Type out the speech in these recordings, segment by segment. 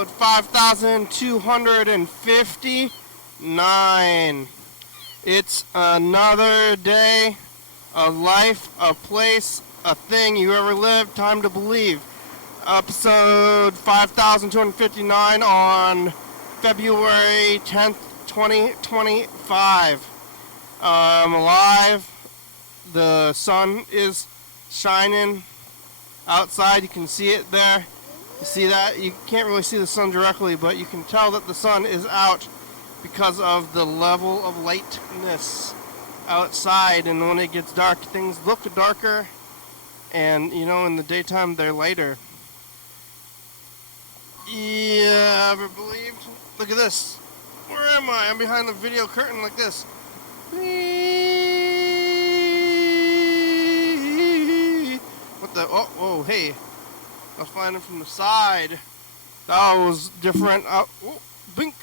episode 5259. It's another day, a life, a place, a thing you ever lived, time to believe. Episode 5259 on February 10th, 2025. I'm alive. The sun is shining outside. You can see it there. You see that? You can't really see the sun directly, but you can tell that the sun is out because of the level of lightness outside. And when it gets dark, things look darker. And, you know, in the daytime, they're lighter. Yeah, ever believed? Look at this. Where am I? I'm behind the video curtain like this. What the? Oh, hey. I was flying in from the side. That was different. Bink.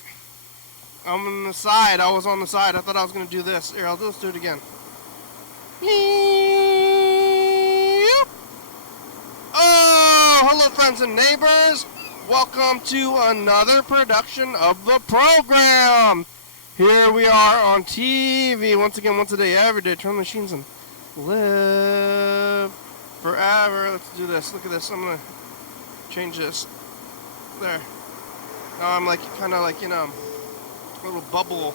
I'm on the side. I was on the side. I thought I was going to do this. Here, let's do it again. Oh, hello friends and neighbors. Welcome to another production of the program. Here we are on TV. Once again, once a day, every day. Turn the machines and live forever. Let's do this. Look at this. I'm going to change this. There. Now I'm like, kind of like, you know, little bubble.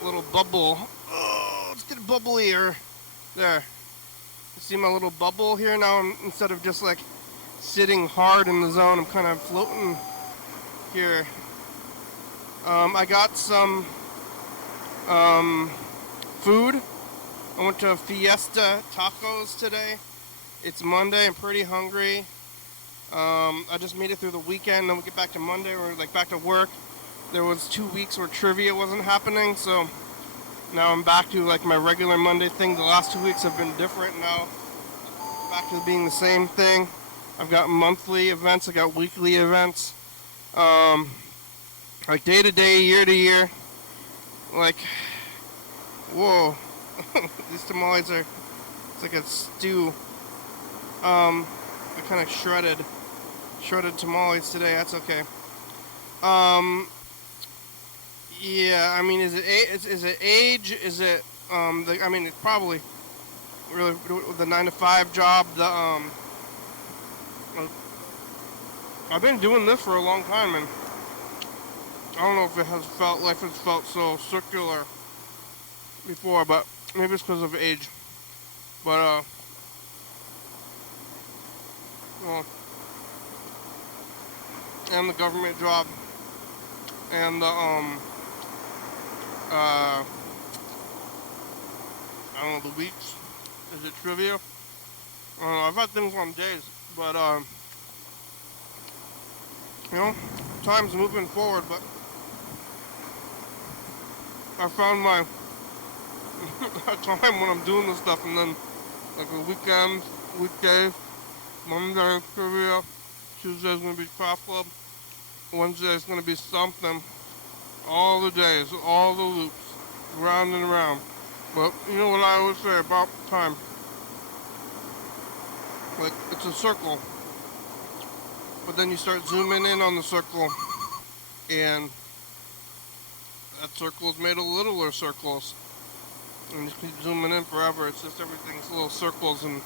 Oh, let's get bubblier. There. You see my little bubble here? Now I'm, instead of just like sitting hard in the zone, I'm kind of floating here. I got some food. I went to Fiesta Tacos today. It's Monday. I'm pretty hungry. I just made it through the weekend. Then we get back to Monday. We're like back to work. There was 2 weeks where trivia wasn't happening, so now I'm back to like my regular Monday thing. The last 2 weeks have been different now. Back to being the same thing. I've got monthly events. I got weekly events. Like day to day, year to year. Like, whoa. These tamales are, it's like a stew. I kind of shredded tamales today. That's okay. Yeah, I mean, is it age? Is it I mean, it's probably really the 9 to 5 job. I've been doing this for a long time, and I don't know if life has felt so circular before, but maybe it's because of age. But well, and the government job, and the I don't know, the weeks. Is it trivia? I don't know. I've had things on days, but you know, time's moving forward. But I found my time when I'm doing this stuff, and then like the weekends, weekdays, Monday trivia, Tuesday's gonna be craft club, Wednesday's gonna be something. All the days, all the loops, round and around. But you know what I always say about time? Like, it's a circle. But then you start zooming in on the circle, and that circle is made of littler circles. And you keep zooming in forever. It's just everything's little circles, and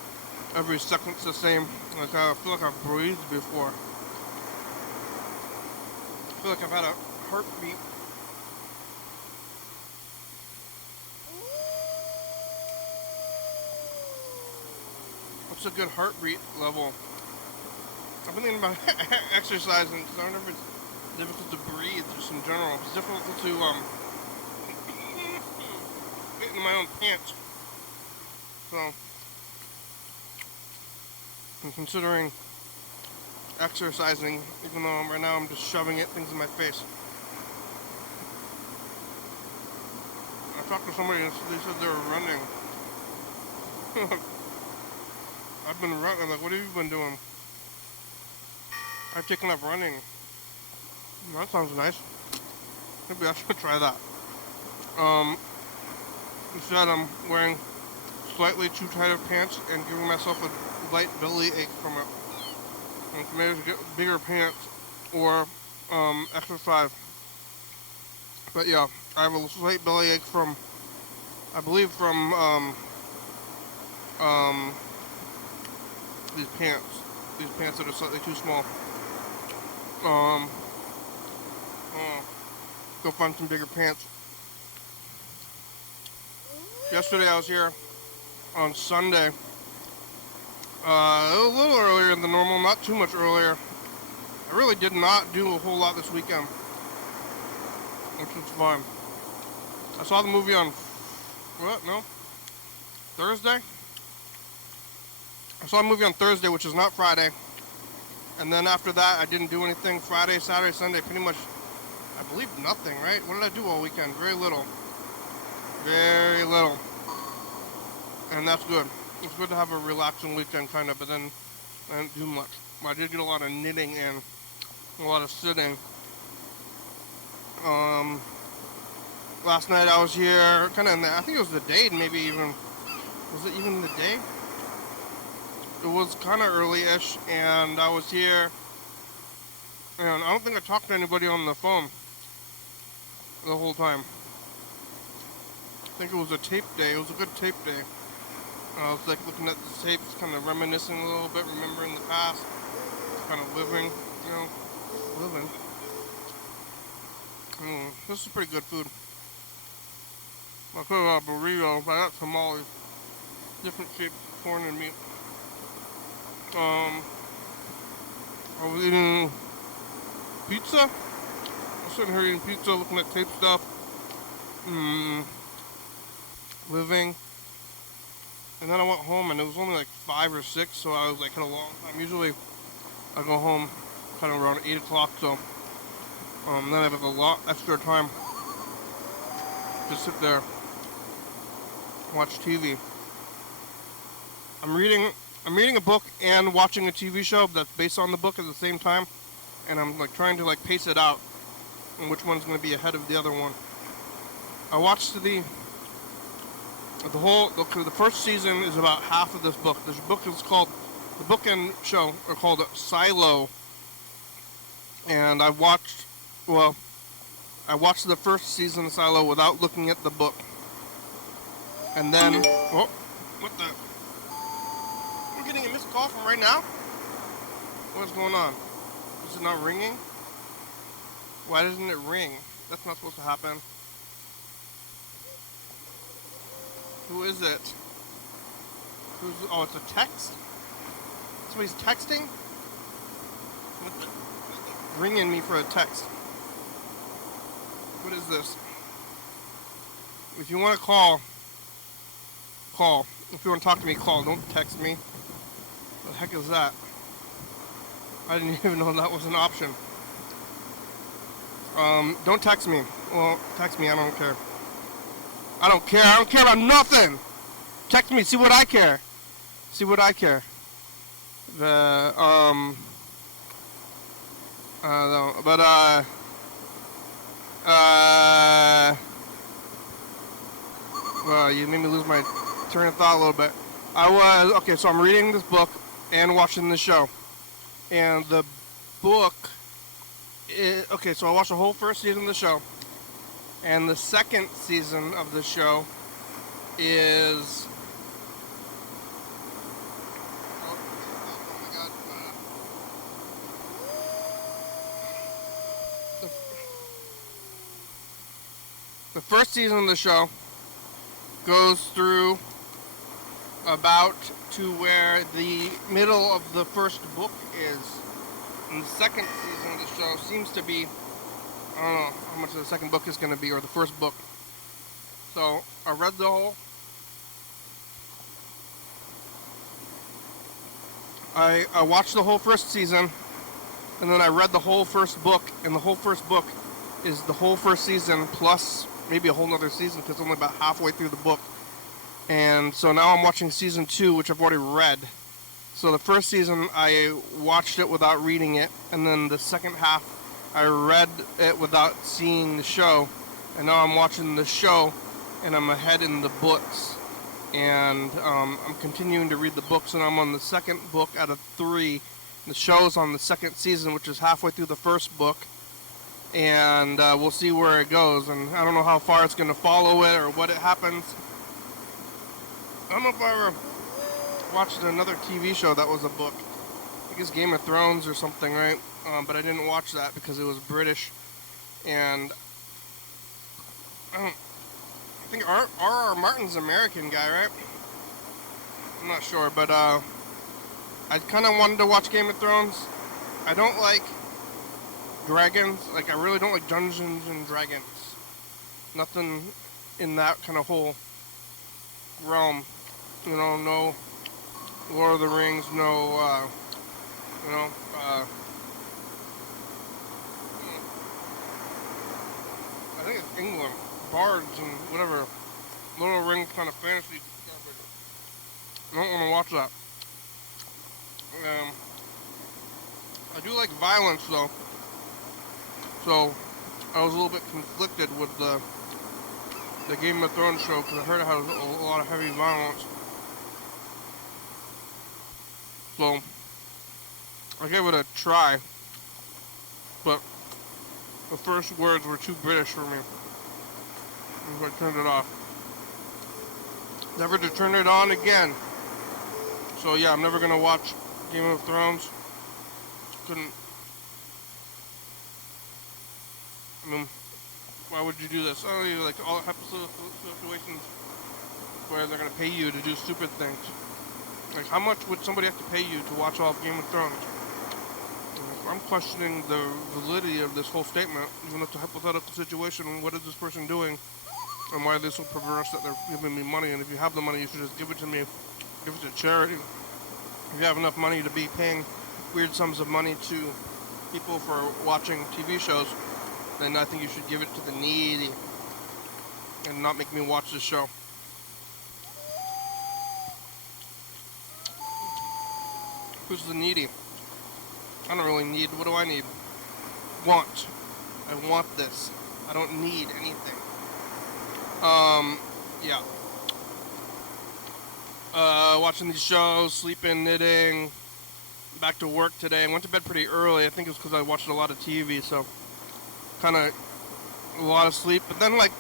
every second's the same. Like, I feel like I've breathed before. I feel like I've had a heartbeat. What's a good heartbeat level? I've been thinking about exercising because I don't know if it's difficult to breathe just in general. It's difficult to get in my own pants. So I'm considering exercising, even though right now I'm just shoving things in my face. I talked to somebody and they said they were running. I've been running. Like, what have you been doing? I've taken up running. That sounds nice. Maybe I should try that. Instead, I'm wearing slightly too tight of pants and giving myself a light belly ache from it. And maybe get bigger pants or exercise. But yeah, I have a slight bellyache from, I believe from um, these pants. These pants that are slightly too small. Um, go find some bigger pants. Yesterday I was here on Sunday. A little earlier than normal, not too much earlier. I really did not do a whole lot this weekend, which was fun. I saw the movie on, what, no? Thursday? I saw a movie on Thursday, which is not Friday. And then after that, I didn't do anything Friday, Saturday, Sunday, pretty much, I believe nothing, right? What did I do all weekend? Very little. Very little. And that's good. It's good to have a relaxing weekend, kind of, but then I didn't do much. I did get a lot of knitting in, a lot of sitting. Last night I was here, kind of, I think it was the day, maybe even, was it even the day? It was kind of early-ish, and I was here, and I don't think I talked to anybody on the phone the whole time. I think it was a tape day. It was a good tape day. I was like looking at the tapes, kind of reminiscing a little bit, remembering the past, kind of living, you know, living. This is pretty good food. I could have a burrito, but I got tamales, different shapes, corn and meat. I was eating pizza. I was sitting here eating pizza, looking at tape stuff. Living. And then I went home, and it was only like 5 or 6, so I was like had a long time. Usually I go home kind of around 8 o'clock, so then I have a lot extra time to sit there, watch TV. I'm reading a book and watching a TV show that's based on the book at the same time, and I'm like trying to like pace it out, and which one's going to be ahead of the other one. I watched the first season is about half of this book. This book is called, the book and show are called Silo, and I watched the first season of Silo without looking at the book, and then, oh, what the? We're getting a missed call from right now? What's going on? Is it not ringing? Why doesn't it ring? That's not supposed to happen. Who is it? Oh, it's a text? Somebody's texting? Ringing me for a text. What is this? If you want to call. If you want to talk to me, call. Don't text me. What the heck is that? I didn't even know that was an option. Don't text me. Well, text me, I don't care. I don't care about nothing! Text me, see what I care. Well, you made me lose my train of thought a little bit. So I'm reading this book and watching the show. And the book so I watched the whole first season of the show. And the second season of the show is... The first season of the show goes through about to where the middle of the first book is. And the second season of the show seems to be, I don't know how much the second book is going to be, or the first book. So I read the whole. I watched the whole first season, and then I read the whole first book, and the whole first book is the whole first season plus maybe a whole nother season, because it's only about halfway through the book. And so now I'm watching season 2, which I've already read. So the first season I watched it without reading it, and then the second half I read it without seeing the show, and now I'm watching the show, and I'm ahead in the books, and I'm continuing to read the books, and I'm on the second book out of 3. The show's on the second season, which is halfway through the first book, and we'll see where it goes. And I don't know how far it's going to follow it or what it happens. I don't know if I ever watched another TV show that was a book. I guess Game of Thrones or something, right? But I didn't watch that because it was British, and I think R.R. Martin's an American guy, right? I'm not sure, but I kind of wanted to watch Game of Thrones. I don't like dragons. Like, I really don't like Dungeons and Dragons. Nothing in that kind of whole realm. You know, no Lord of the Rings, no, you know, I think it's England, bards and whatever, Lord of the Rings kind of fantasy garbage. I don't want to watch that. I do like violence though, so I was a little bit conflicted with the Game of Thrones show because I heard it had a lot of heavy violence. So I gave it a try, but the first words were too British for me, so I turned it off. Never to turn it on again. So yeah, I'm never gonna watch Game of Thrones. Couldn't. I mean, why would you do this? Oh, you like all episodes, situations where they're gonna pay you to do stupid things. Like, how much would somebody have to pay you to watch all of Game of Thrones? I'm questioning the validity of this whole statement, even if it's a hypothetical situation. What is this person doing, and why are they so perverse that they're giving me money? And if you have the money, you should just give it to me, give it to charity. If you have enough money to be paying weird sums of money to people for watching TV shows, then I think you should give it to the needy and not make me watch this show. Who's the needy? I don't really need. What do I need? Want. I want this. I don't need anything. Yeah. Watching these shows, sleeping, knitting. Back to work today. I went to bed pretty early. I think it was because I watched a lot of TV, so kind of a lot of sleep. But then, like,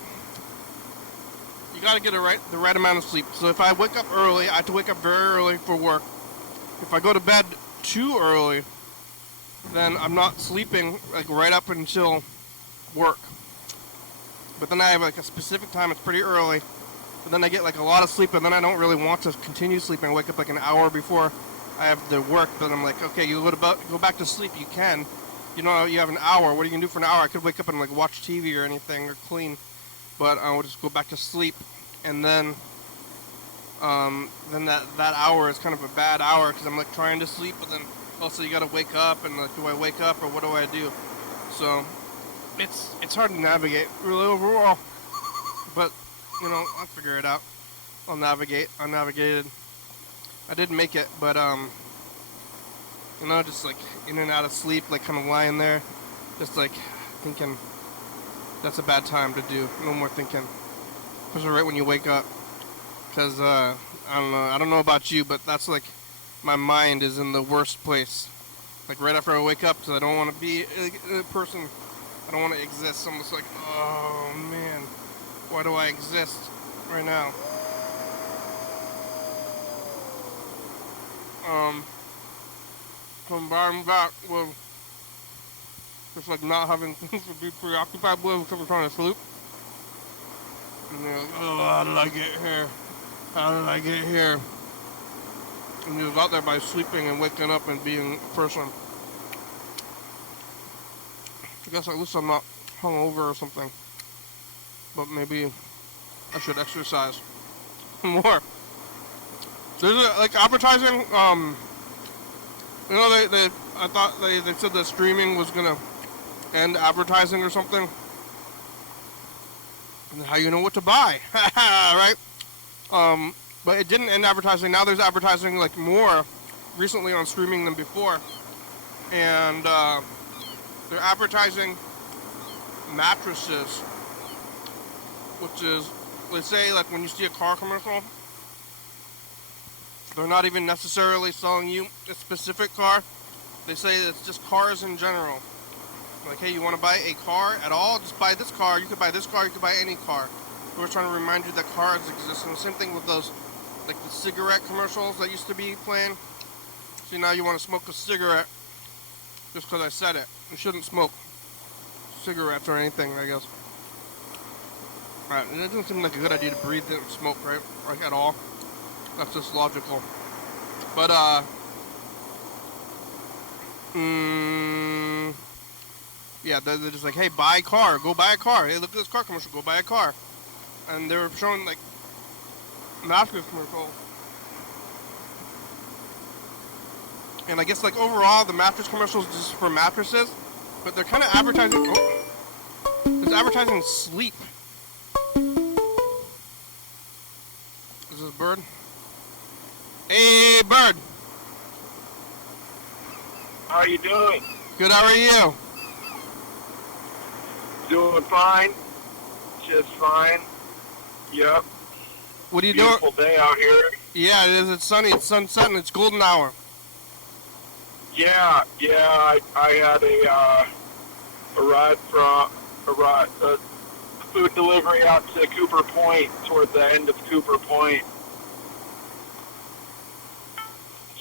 you gotta get the right amount of sleep. So if I wake up early, I have to wake up very early for work. If I go to bed too early, then I'm not sleeping like right up until work. But then I have like a specific time, it's pretty early, but then I get like a lot of sleep, and then I don't really want to continue sleeping. I wake up like an hour before I have to work, but I'm like, okay, you go back to sleep, you can. You know, you have an hour, what are you going to do for an hour? I could wake up and like watch TV or anything, or clean, but I would just go back to sleep, and then that hour is kind of a bad hour, because I'm like trying to sleep, but then also you got to wake up, and like, do I wake up, or what do I do? So it's hard to navigate really overall, but you know, I'll figure it out. I'll navigate. I navigated. I did make it, but you know, just like in and out of sleep, like kind of lying there, just like thinking that's a bad time to do. No more thinking, especially right when you wake up, because I don't know about you, but that's like my mind is in the worst place, like right after I wake up, because I don't want to be a person. I don't want to exist. I'm just like, oh man, why do I exist right now? Combine that with just like not having things to be preoccupied with because we're trying to sleep. And you're like, oh, how did I get here? How did I get here? And you got there by sleeping and waking up and being a person. I guess at least I'm not hungover or something. But maybe I should exercise more. There's like advertising, you know, I thought they said that streaming was gonna end advertising or something. And how you know what to buy, right? But it didn't end advertising. Now there's advertising like more recently on streaming than before, and they're advertising mattresses, which is, they say like when you see a car commercial, they're not even necessarily selling you a specific car. They say it's just cars in general. Like, hey, you want to buy a car at all? Just buy this car. You could buy this car. You could buy any car. We're trying to remind you that cars exist. And the same thing with those, like the cigarette commercials that used to be playing. See, now you want to smoke a cigarette just because I said it. You shouldn't smoke cigarettes or anything, I guess. Alright, it doesn't seem like a good idea to breathe in smoke, right? Like, at all. That's just logical. But, yeah, they're just like, hey, buy a car. Go buy a car. Hey, look at this car commercial. Go buy a car. And they were showing, like, mattress commercials. And I guess, like, overall, the mattress commercials just for mattresses. But they're kind of advertising... Oh, it's advertising sleep. Is this a bird? Hey, bird. How are you doing? Good, how are you? Doing fine. Just fine. Yep. What are you doing? Beautiful day out here. Yeah, it is. It's sunny. It's sunset and it's golden hour. Yeah. I had a food delivery out to Cooper Point toward the end of Cooper Point.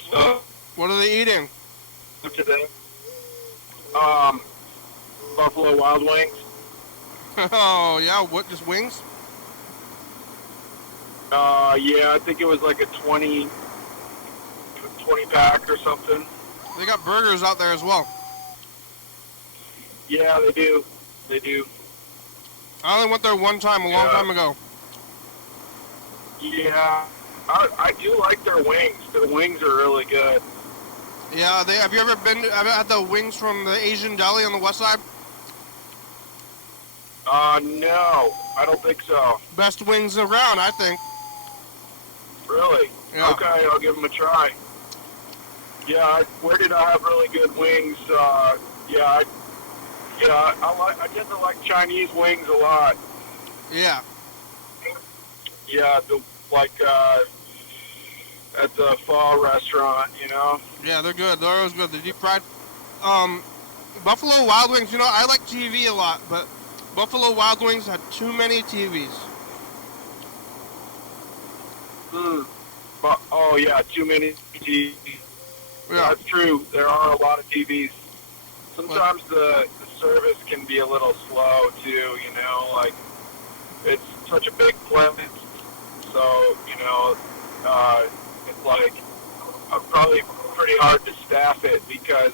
So What are they eating? today, Buffalo Wild Wings. Oh, yeah. What? Just wings? Yeah, I think it was like a 20 pack or something. They got burgers out there as well. Yeah, they do. I only went there one time a long time ago. Yeah, I do like their wings. Their wings are really good. Yeah, have you ever had the wings from the Asian deli on the west side? No, I don't think so. Best wings around, I think. Really? Yeah. Okay, I'll give them a try. Yeah, where did I have really good wings? I tend to like Chinese wings a lot. Yeah. Yeah, at the pho restaurant, you know? Yeah, they're good. They're always good. They're deep fried. Buffalo Wild Wings, you know, I like TV a lot, but Buffalo Wild Wings had too many TVs. But, oh, yeah, too many TVs. Yeah. That's true. There are a lot of TVs. Sometimes the service can be a little slow, too, you know? Like, it's such a big place, so, you know, it's like probably pretty hard to staff it because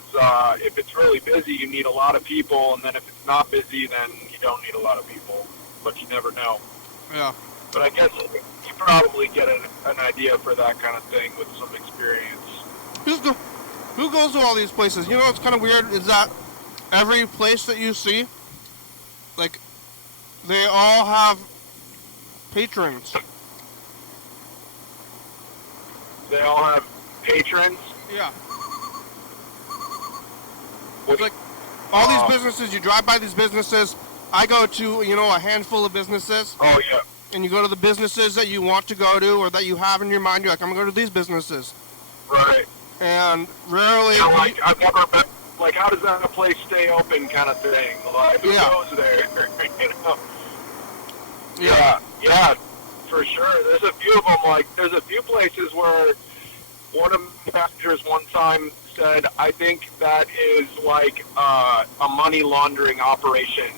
if it's really busy, you need a lot of people, and then if it's not busy, then you don't need a lot of people, but you never know. Yeah. But I guess you probably get an idea for that kind of thing with some experience. Who goes to all these places? You know what's kind of weird is that every place that you see, like, they all have patrons. They all have patrons? Yeah. It's like all these businesses, you drive by these businesses. I go to, you know, a handful of businesses. Oh, yeah. And you go to the businesses that you want to go to or that you have in your mind. You're like, I'm going to go to these businesses. Right. And rarely... Yeah, like, I've never been... Like, how does that place stay open kind of thing? Like, who goes there? You know? Yeah, for sure. There's a few of them, like, there's a few places where one of the passengers one time said, I think that is like a money laundering operation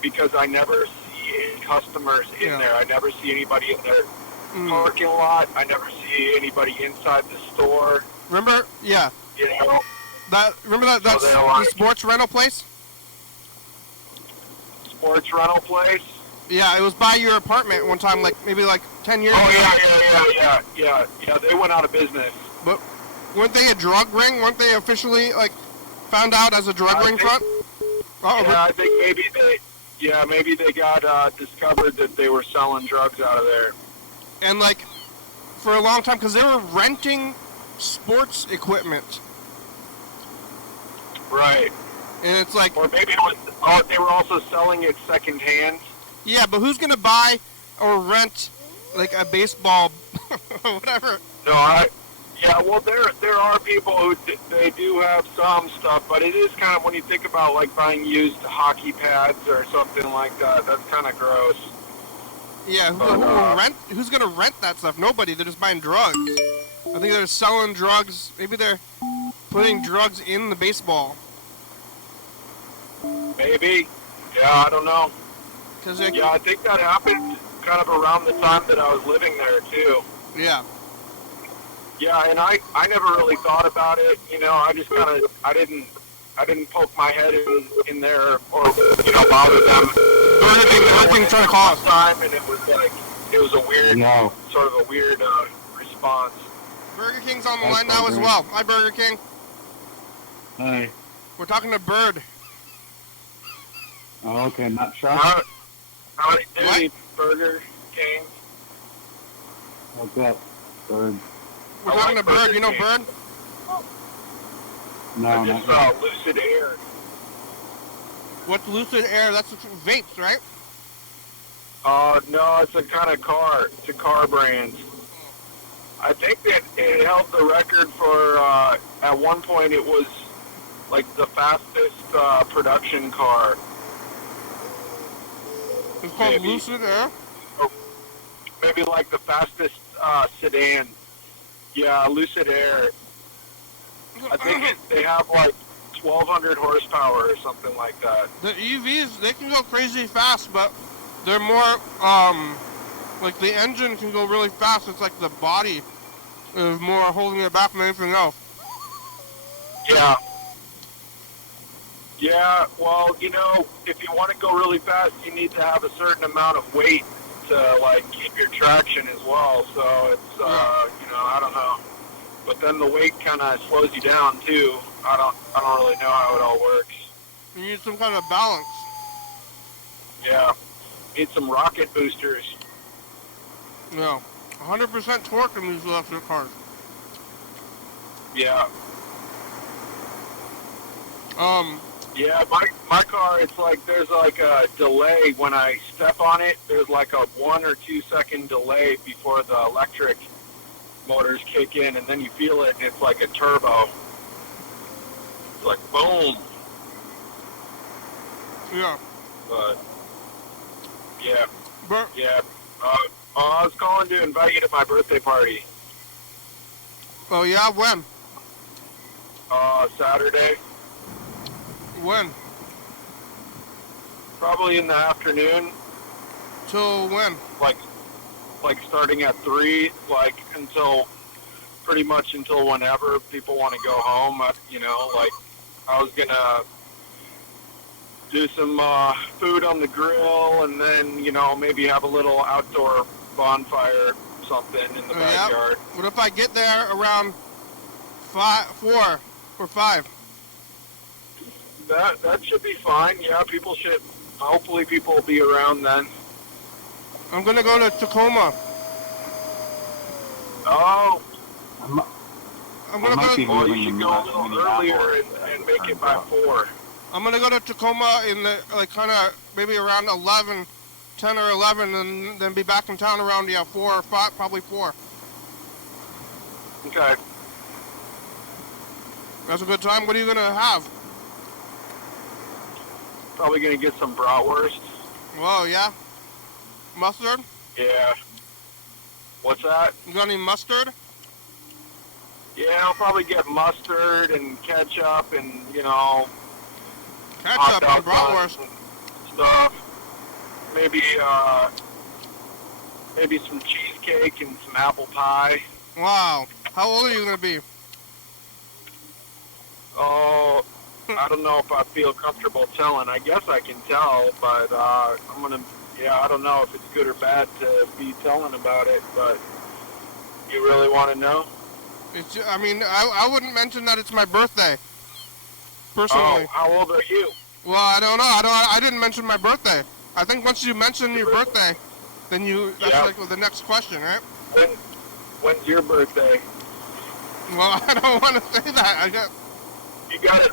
because I never see any customers in there. I never see anybody in their parking lot. I never see anybody inside the store. Remember? Yeah. You know? Remember that's the sports rental place? Sports rental place? Yeah, it was by your apartment one time, like maybe like 10 years ago. Yeah. They went out of business. But weren't they a drug ring? Weren't they officially like found out as a drug ring front? I think maybe they got discovered that they were selling drugs out of there. And like for a long time, because they were renting sports equipment. Right. And it's like, or maybe it was, they were also selling it secondhand. Yeah, but who's gonna buy or rent like a baseball or whatever? No, Yeah, well, there are people who they do have some stuff, but it is kind of, when you think about like buying used hockey pads or something like that, that's kind of gross. Yeah, But, who's gonna rent that stuff? Nobody. They're just buying drugs. I think they're selling drugs. Maybe they're putting drugs in the baseball. maybe. Yeah, I don't know. Yeah, I think that happened kind of around the time that I was living there too. Yeah. Yeah, and I never really thought about it. You know, I just kind of I didn't poke my head in there or bother them. Burger King trying to call us. Time, and it was a weird sort of a weird response. Burger King's on the line now as well. Hi, Burger King. Hi. We're talking to Bird. Oh, okay, not sure. How many do Burger King? What's up, Bird? We're talking to Bird. You know Bird? No, I just saw Lucid Air. What's Lucid Air? That's vapes, right? No, it's a kind of car. It's a car brand. I think that it held the record for, at one point it was like the fastest production car. It's called Lucid Air? Or maybe like the fastest sedan. Yeah, Lucid Air. I think they have like 1,200 horsepower or something like that. The EVs, they can go crazy fast, but they're more, like the engine can go really fast. It's like the body is more holding it back than anything else. Yeah. Yeah, well, if you want to go really fast, you need to have a certain amount of weight to, like, keep your traction as well. So it's, I don't know. But then the weight kind of slows you down, too. I don't really know how it all works. You need some kind of balance. Yeah. Need some rocket boosters. No. 100% torque in these electric cars. Yeah. Yeah, my car, it's like there's like a delay when I step on it. There's like a 1 or 2 second delay before the electric motors kick in, and then you feel it, and it's like a turbo. It's like boom. Yeah. But yeah, But yeah. I was calling to invite you to my birthday party. Oh yeah, when? Saturday. When? Probably in the afternoon. Till when? Like starting at 3, like pretty much until whenever people want to go home. I was gonna do some food on the grill, and then maybe have a little outdoor bonfire, something in the backyard. Yeah. What if I get there around 4 or 5? That should be fine. Yeah, hopefully people will be around then. I'm gonna go to Tacoma. Oh. I'm gonna go. Well, you should go a little earlier and make it by 4. I'm gonna go to Tacoma in the kind of maybe around 10 or 11, and then be back in town around 4 or 5, probably 4. Okay. That's a good time. What are you gonna have? Probably gonna get some bratwurst. Whoa, yeah. Mustard? Yeah. What's that? You got any mustard? Yeah, I'll probably get mustard and ketchup and, Ketchup and bratwurst. And stuff. Maybe some cheesecake and some apple pie. Wow. How old are you going to be? Oh, I don't know if I feel comfortable telling. I guess I can tell, but I don't know if it's good or bad to be telling about it, but you really want to know? I wouldn't mention that it's my birthday. Personally. Oh, how old are you? Well, I don't know. I didn't mention my birthday. I think once you mention your birthday, then that's like the next question, right? When's your birthday? Well, I don't want to say that.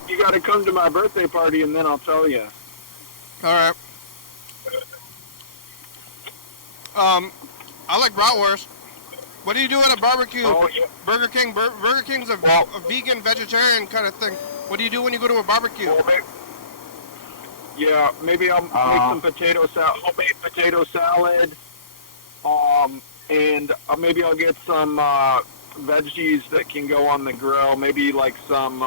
You gotta come to my birthday party, and then I'll tell you. All right. I like bratwurst. What do you do at a barbecue? Oh, yeah. Burger King. Burger King's a vegan, vegetarian kind of thing. What do you do when you go to a barbecue? Well, maybe I'll make some potato salad, homemade potato salad. And maybe I'll get some veggies that can go on the grill. Maybe like some,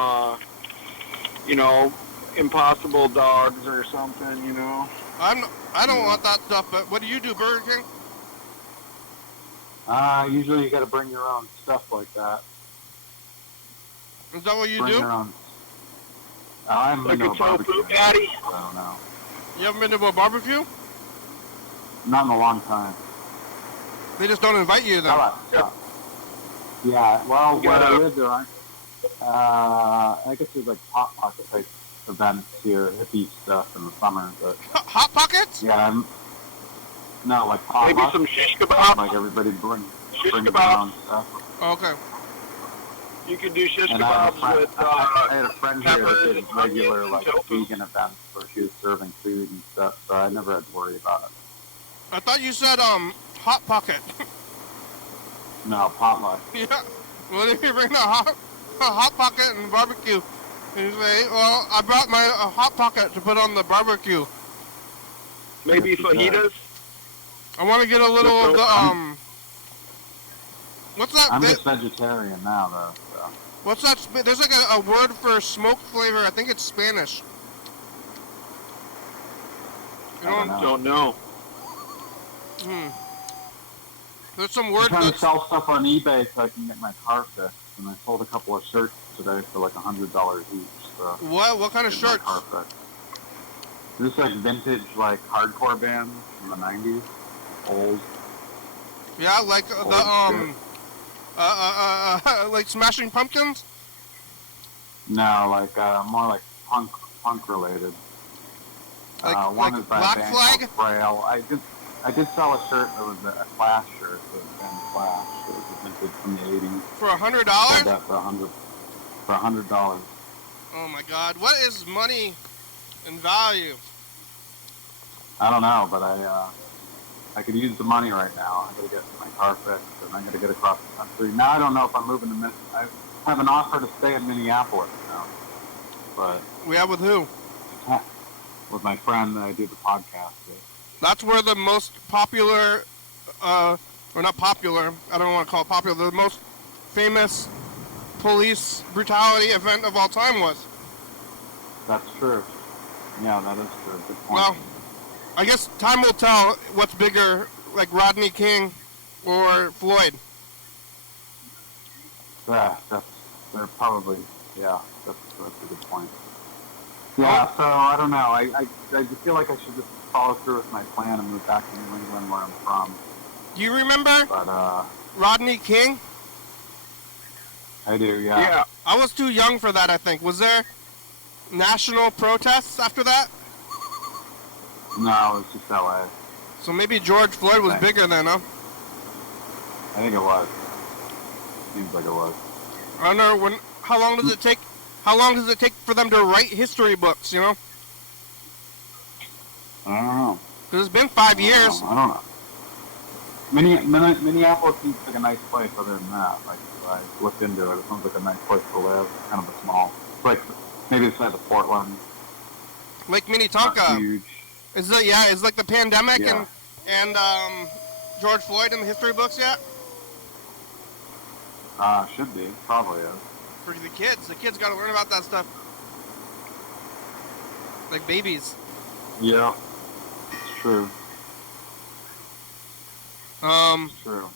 Impossible dogs or something. I don't want that stuff. But what do you do, Burger King? Usually you gotta bring your own stuff like that. Is that what you Bring do? your own. I'm Like into a a barbecue. tofu patty? I don't know. You haven't been to a barbecue? Not in a long time. They just don't invite you then. Yeah, well, You where I gotta- live, there aren't. I guess there's like hot pocket type events here, hippie stuff in the summer, but Hot Pockets? yeah, no, like hot Maybe some shish kebab. like everybody brings Shish their kebab. own stuff. Okay. You can do shish And I kebabs had a with friend here that peppers did and regular onions like and tofu. vegan events where she was serving food and stuff, so I never had to worry about it. I thought you said Hot Pocket. No, potluck. Yeah. Well, if you bring a hot pocket and barbecue, and you say, "Well, I brought my hot pocket to put on the barbecue. Maybe Yes, you can. fajitas. I want to get a little of the What's that? I'm just vegetarian now, though. So. What's that? There's like a word for smoke flavor. I think it's Spanish. You I don't know. Don't know. There's some I'm word trying to that's sell stuff on eBay so I can get my car fixed, and I sold a couple of shirts today for like $100 each. So what kind of get my shirts? car fixed. Just like vintage, like hardcore bands from the '90s, old. Yeah, like the like Smashing Pumpkins. No, like more like punk related. Like one is by Black a band Flag? called Braille. I did sell a shirt that was a Clash shirt, the band Clash. It was a vintage from the '80s. For $100? Sold that for $100. Oh my God! What is money and value? I don't know, but I could use the money right now. I gotta get my car fixed, and I gotta get across the country. Now I don't know if I'm moving to I have an offer to stay in Minneapolis now, but We have with who? with my friend that I do the podcast with. That's where the most popular, or not popular, I don't want to call it popular, the most famous police brutality event of all time was. That's true. Yeah, that is true. Good point. Well, I guess time will tell what's bigger, like Rodney King or Floyd. Yeah, they're probably, that's a good point. Yeah, so I don't know. I just feel like I should just follow through with my plan and move back to New England where I'm from. Do you remember But, Rodney King? I do, Yeah. I was too young for that, I think. Was there national protests after that? No, it's just LA. So maybe George Floyd was Thanks. bigger then, huh? I think it was. Seems like it was. I don't know, how long does it take? How long does it take for them to write history books, you know? I don't know. Because it's been 5 years. I don't know. Minneapolis seems like a nice place other than that. Like, I looked into it. It sounds like a nice place to live. Kind of a small, like, maybe the size of Portland. Lake Not Minnetonka. huge. Is like the pandemic Yeah. and George Floyd in the history books yet? Should be. Probably is. For the kids got to learn about that stuff. Like babies. Yeah. It's true. It's true.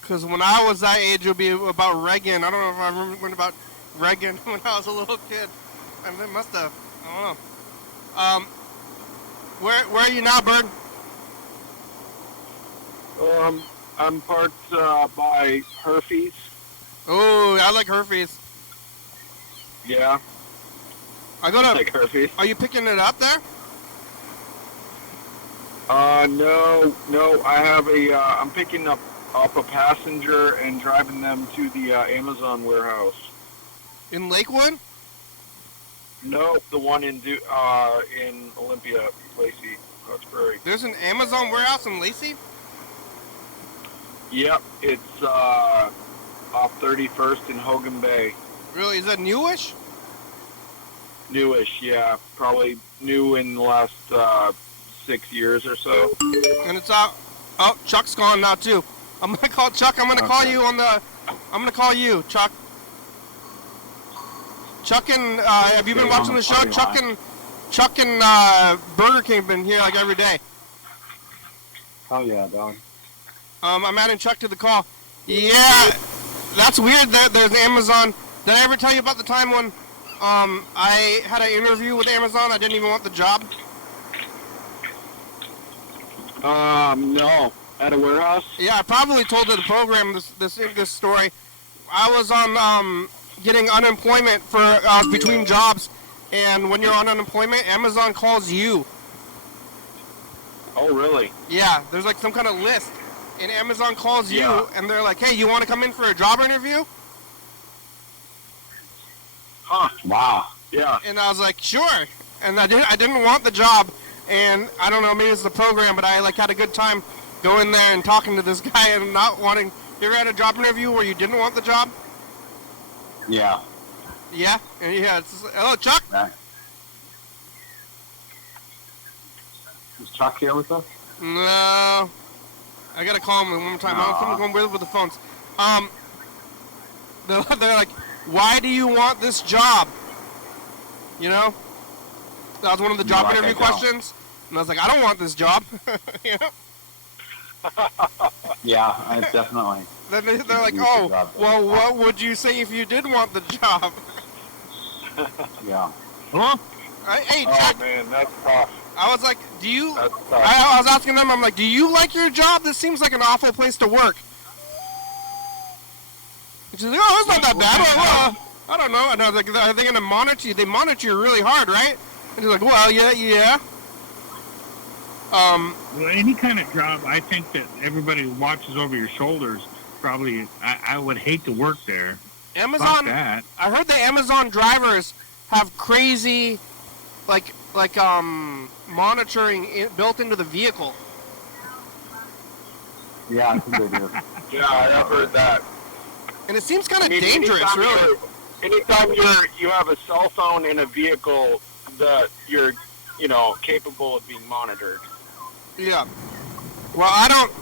Because when I was that age, it would be about Reagan. I don't know if I remember about Reagan when I was a little kid. I mean, it must have. I don't know. Where are you now, Bird? I'm parked by Herfy's. Oh, I like Herfy's. Yeah, I go to. like Herfy's. Are you picking it up there? No. I have I'm picking up a passenger and driving them to the Amazon warehouse. In Lakewood? No, the one in Olympia, Lacey, Scottsbury. There's an Amazon warehouse in Lacey? Yep, it's off 31st in Hogan Bay. Really? Is that newish? Newish, yeah. Probably new in the last 6 years or so. And it's out. Oh, Chuck's gone now too. I'm gonna call Chuck. I'm gonna call you on the. I'm gonna call you, Chuck. Chuck and have you been watching the show? Chuck and Burger King have been here like every day. Oh yeah, dog. I'm adding Chuck to the call. Yeah, that's weird. There's Amazon. Did I ever tell you about the time when I had an interview with Amazon? I didn't even want the job. No. At a warehouse? Yeah, I probably told the program this story. I was on getting unemployment for between jobs, and when you're on unemployment, Amazon calls you. Oh, really? Yeah, there's like some kind of list, and Amazon calls you, Yeah. and they're like, "Hey, you want to come in for a job interview?" Huh. Wow. Yeah. And I was like, "Sure." And I didn't want the job, and I don't know, maybe it's the program, but I like had a good time going there and talking to this guy and not wanting. You ever had a job interview where you didn't want the job? Yeah. Yeah, and yeah. It's just, hello, Chuck. Right. Is Chuck here with us? No, I gotta call him one more time. I'm going with the phones. They're like, "Why do you want this job?" You know, that was one of the job interview questions, and I was like, "I don't want this job." You know? Yeah, I definitely. Then they're like, "Oh, well, what would you say if you did want the job?" Yeah. Huh? Hey, Chuck. Oh, man, that's tough. I was like, "Do you?" That's tough. I was asking them. I'm like, "Do you like your job? This seems like an awful place to work." And she's like, "Oh, it's not that bad." I don't know. And I was like, "Are they gonna monitor you? They monitor you really hard, right?" And he's like, "Well, yeah." Well, any kind of job, I think that everybody watches over your shoulders. Probably, I would hate to work there. Amazon. Fuck that. I heard the Amazon drivers have crazy, like monitoring built into the vehicle. Yeah, I think they do. Yeah, I have heard that. And it seems kind of I mean, dangerous, really. Anytime you have a cell phone in a vehicle, that you're, capable of being monitored. Yeah. Well, I don't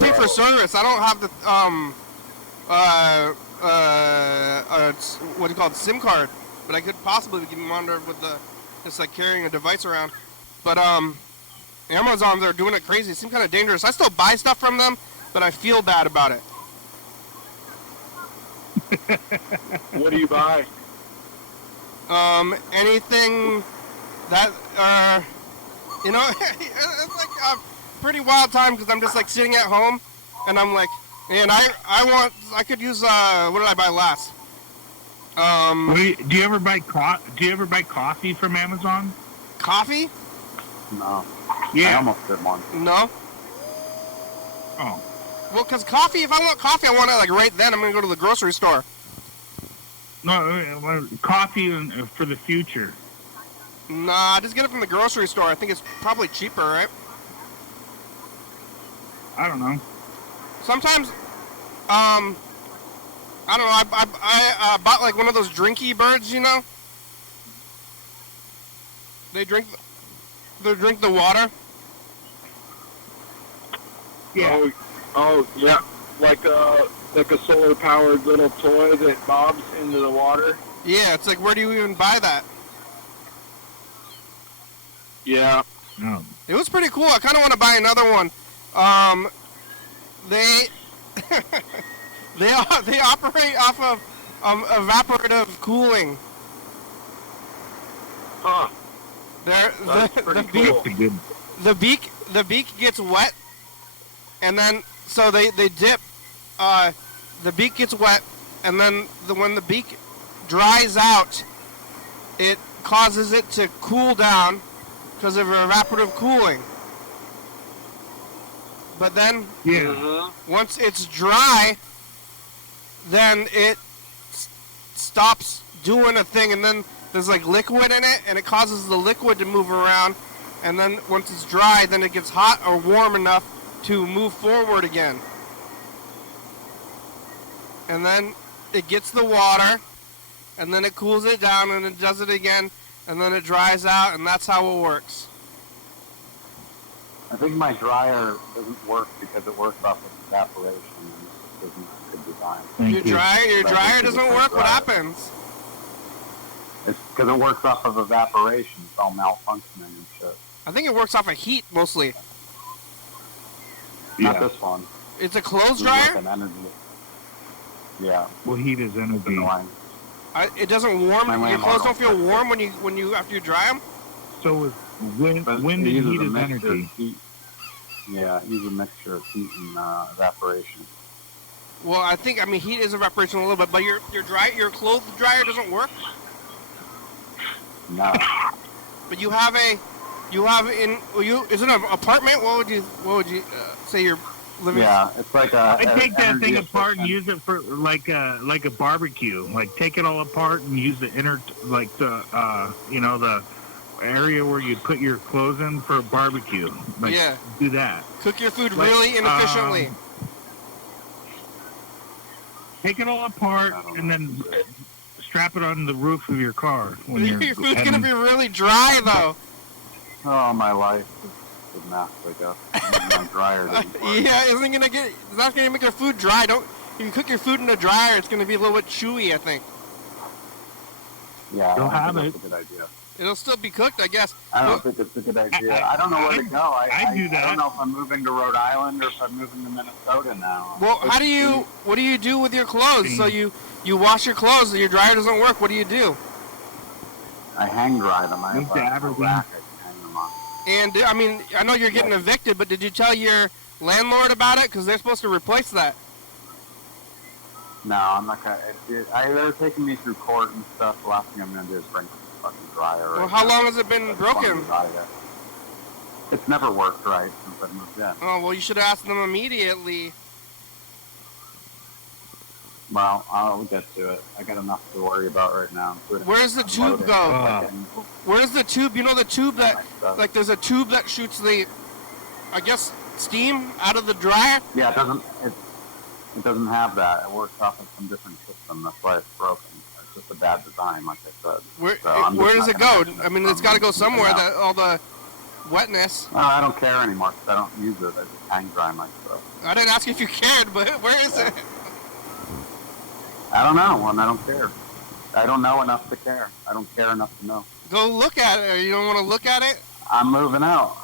pay for service. I don't have the what do you call it, SIM card, but I could possibly be monitored with just like carrying a device around. But Amazon, they're doing it crazy. It seems kind of dangerous. I still buy stuff from them, but I feel bad about it. What do you buy? Anything that it's like a pretty wild time because I'm just like sitting at home, and I'm like, man, I could use what did I buy last? Do you ever buy coffee from Amazon? Coffee? No. Yeah. I almost did one. No. Oh. Well, because coffee, if I want coffee, I want it like right then. I'm going to go to the grocery store. No, coffee for the future. Nah, just get it from the grocery store. I think it's probably cheaper, right? I don't know. Sometimes, I don't know, I bought like one of those drinky birds, you know? They drink the water. Yeah. Oh, yeah. Like a solar-powered little toy that bobs into the water. Yeah, it's like, where do you even buy that? Yeah. No. It was pretty cool. I kind of want to buy another one. They they operate off of evaporative cooling. Huh. That's pretty cool. The beak gets wet, and then so they dip. The beak gets wet, and then when the beak dries out, it causes it to cool down because of evaporative cooling. But then, once it's dry, then it stops doing a thing, and then there's like liquid in it, and it causes the liquid to move around, and then once it's dry, then it gets hot or warm enough to move forward again. and then it gets the water, and then it cools it down, and it does it again, and then it dries out, and that's how it works. I think my dryer doesn't work because it works off of evaporation, and it isn't a good design. Your dryer doesn't work? What happens? It's because it works off of evaporation. It's all malfunctioning and shit. I think it works off of heat, mostly. Not this one. It's a clothes dryer? An energy. Yeah. Well, heat is energy. It doesn't warm. Your clothes don't feel warm when you after you dry them. So with wind and heat is energy. Yeah, it uses a mixture of heat and evaporation. Well, I mean heat is evaporation a little bit, but your clothes dryer doesn't work. No. But is it an apartment? What would you say you're living? Yeah, it's like a. I take that thing apart and use it for like a barbecue. Like take it all apart and use the the area where you put your clothes in for a barbecue. Like, yeah. Do that. Cook your food really inefficiently. Take it all apart and then strap it on the roof of your car. When your food's gonna be really dry though. Oh, my life is a mess, I guess. My dryer doesn't work. Yeah, it's not gonna make your food dry. If you cook your food in a dryer, it's gonna be a little bit chewy, I think. Yeah, I don't think that's a good idea. It'll still be cooked, I guess. I don't think it's a good idea. I don't know where to go. I do that. I don't know if I'm moving to Rhode Island or if I'm moving to Minnesota now. Well, what do you do with your clothes? So you wash your clothes, and your dryer doesn't work. What do you do? I hang dry them. I have a rack I can hang them on. And, I mean, I know you're getting evicted, but did you tell your landlord about it? Because they're supposed to replace that. No, I'm not going to. They're taking me through court and stuff. The last thing I'm going to do is bring the fucking dryer. Well, how long has it been broken? It's never worked right since I've moved in. Oh, well, you should have asked them immediately. Well, I'll get to it. I got enough to worry about right now. Where's the tube go? Where's the tube? You know the tube that, like, there's a tube that shoots the, I guess, steam out of the dryer? Yeah, it doesn't have that. It works off of some different system. That's why it's broken. It's just a bad design, like I said. Where does it go? I mean, it's got to go somewhere. All the wetness. I don't care anymore because I don't use it. I just hang dry my stuff. I didn't ask if you cared, but where is it? I don't know, and I don't care. I don't know enough to care. I don't care enough to know. Go look at it. Or you don't want to look at it? I'm moving out.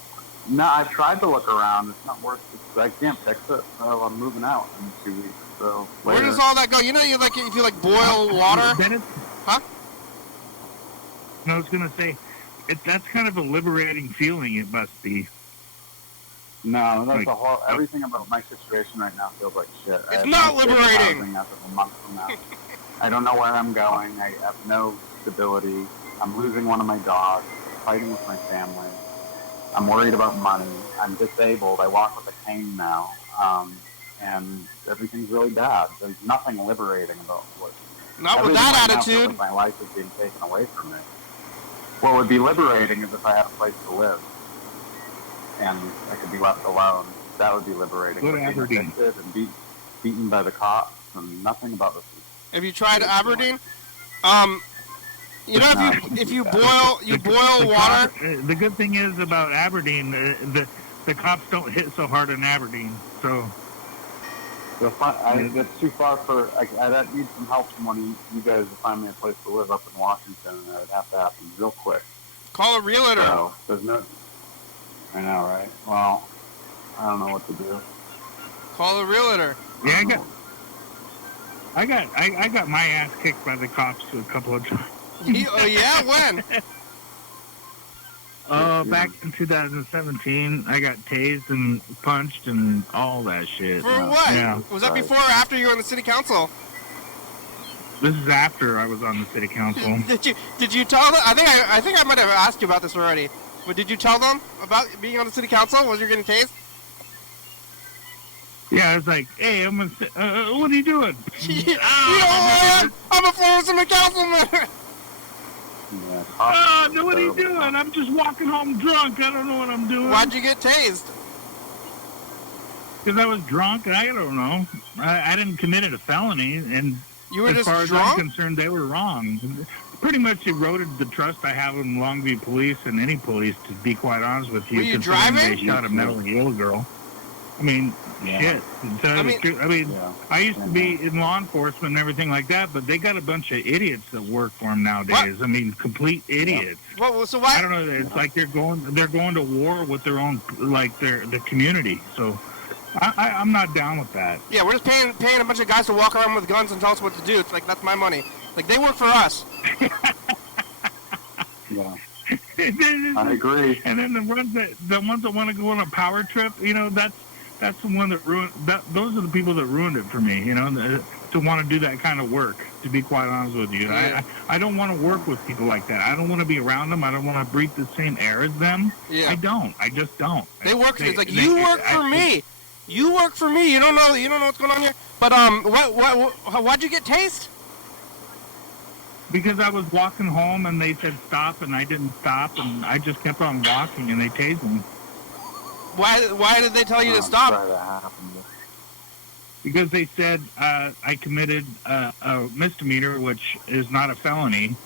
No, I tried to look around. It's not worth it. I can't fix it, so I'm moving out in 2 weeks. So where does all that go? You know, if you boil water. Huh? No, I was gonna say, that's kind of a liberating feeling. It must be. No, that's a whole. Everything about my situation right now feels like shit. It's not liberating. As of a month from now. I don't know where I'm going. I have no stability. I'm losing one of my dogs. Fighting with my family. I'm worried about money. I'm disabled. I walk with a cane now, and everything's really bad. There's nothing liberating about what. Not with that attitude. My life is being taken away from me. What would be liberating is if I had a place to live, and I could be left alone. That would be liberating. Go to Aberdeen. And beaten by the cops, and nothing about this. Have you tried Aberdeen? You know, if you boil water. The good thing is about Aberdeen, the cops don't hit so hard in Aberdeen. So that's too far for. I'd need some help from one of you guys to find me a place to live up in Washington, and that would have to happen real quick. Call a realtor. So there's no. I know, right? Well, I don't know what to do. Call a realtor. Yeah, I got my ass kicked by the cops a couple of times. Oh yeah, when? Back in 2017, I got tased and punched and all that shit. For what? Yeah. Was that before or after you were on the city council? This is after I was on the city council. Did you tell them? I think I might have asked you about this already. But did you tell them about being on the city council? Was you getting tased? Yeah, I was like, hey, what are you doing? I'm a former councilman. Yeah, what are you doing? I'm just walking home drunk. I don't know what I'm doing. Why'd you get tased? Because I was drunk, and I don't know. I didn't commit a felony, and You were as just far as drunk? I'm concerned, they were wrong. Pretty much eroded the trust I have in Longview police and any police, to be quite honest with you. Were you considering driving? They shot a mentally ill girl. I mean, shit. I mean- Yeah. I used to be in law enforcement and everything like that, but they got a bunch of idiots that work for them nowadays. I mean, complete idiots. Well, so I why? don't know. It's like they're going to war with their own, like the community. So I'm not down with that. Yeah, we're just paying a bunch of guys to walk around with guns and tell us what to do. It's like, that's my money. Like, they work for us. Yeah. I agree. And then the ones that want to go on a power trip, that's the one that ruined that. Those are the people that ruined it for me. To want to do that kind of work. To be quite honest with you, Yeah. I don't want to work with people like that. I don't want to be around them. I don't want to breathe the same air as them. Yeah. I don't. I just don't. They work. It's like, you work for me. You work for me. You don't know what's going on here. But why'd you get tased? Because I was walking home and they said stop and I didn't stop and I just kept on walking and they tased me. Why did they tell you to I'm stop? sorry that happened. Because they said I committed a misdemeanor, which is not a felony.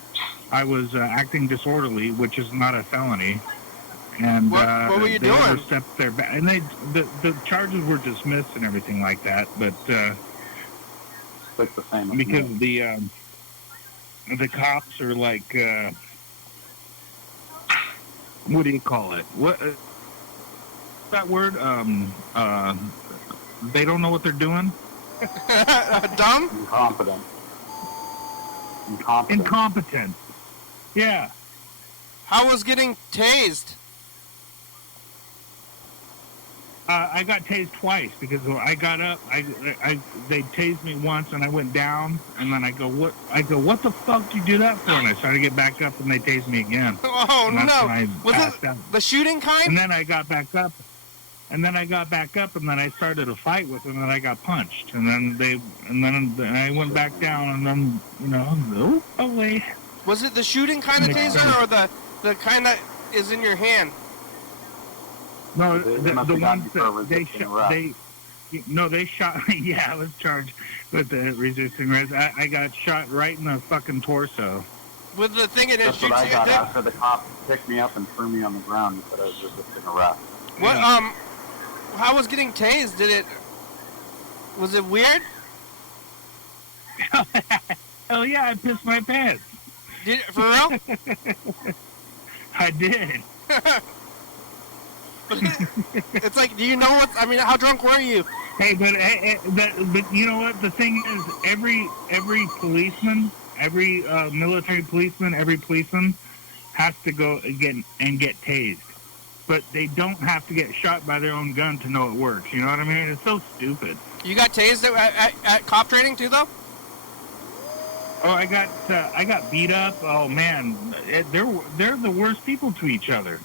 I was acting disorderly, which is not a felony. And What were you they doing? overstepped their and the charges were dismissed and everything like that. But It's like the same. as because me. the cops are like, what do you call it? What that word? They don't know what they're doing. Dumb? Incompetent. Yeah. How was getting tased? I got tased twice because I got up. They tased me once and I went down and then I go what the fuck did you do that for? And I started to get back up and they tased me again. Oh, And that's no. when I Was passed it out. the shooting kind? And then I got back up. And then I started a fight with them and I got punched. And then I went back down and then, away. Was it the shooting kind of Makes taser sense. or the kind that is in your hand? No, They must the have gotten ones you for that they resisting shot, arrest. they shot, yeah, I was charged with the resisting arrest. I got shot right in the fucking torso. With the thing in it That's shoots what I you. got after the cop picked me up and threw me on the ground and said I was resisting arrest. What, Yeah. how was getting tased? Was it weird? Hell yeah, I pissed my pants. For real? I did. It's like, do you know how drunk were you? Hey, but you know what? The thing is, every policeman, every military policeman, every policeman has to go get tased. But they don't have to get shot by their own gun to know it works. You know what I mean? It's so stupid. You got tased at cop training too, though? Oh, I got beat up. Oh man, they're the worst people to each other.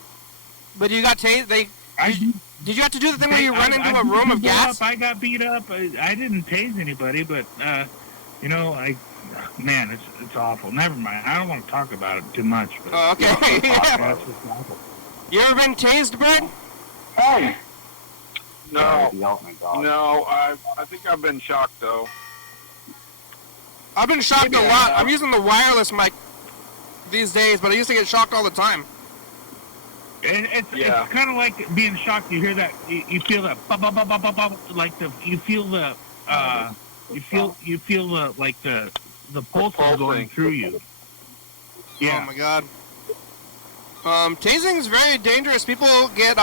But you got tased. Did you have to do the thing where you run into I a room of beat gas? up, I got beat up. I didn't tase anybody, but man, it's awful. Never mind. I don't want to talk about it too much. But, Oh, okay. Yeah. it's just awful. You ever been tased, Brad? Hey! No, He yelled at my dog. no, I think I've been shocked though. I've been shocked a lot. I'm using the wireless mic these days, but I used to get shocked all the time. And it's Yeah. kind of like being shocked. You hear that? You feel that? Bop, bop, bop, bop, bop, bop, like you feel the like the pulse is going pulsing. through you. Yeah. Oh my god. Tasing is very dangerous. People get